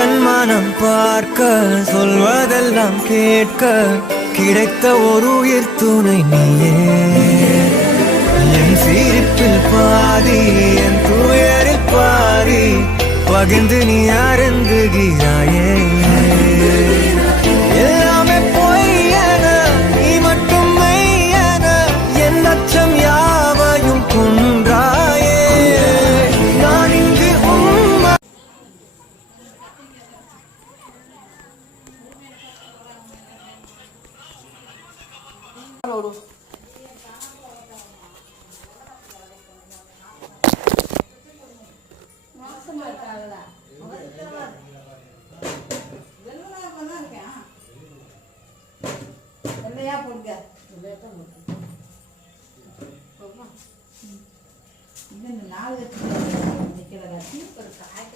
தன்மானம் பார்க்க சொல்வதெல்லாம் கேட்க கிடைத்த ஒரு உயிர் துணை நீயே. என் சிரிப்பில் பாதி என் துயரில் பாதி பகிர்ந்து நீ அருந்துகிறாயே. எல்லாமே பொய்யென நீ மட்டும் மெய்யென என் அச்சம் யாவையும் கொன்றாயே. நான் இங்கு உண்மை நாலு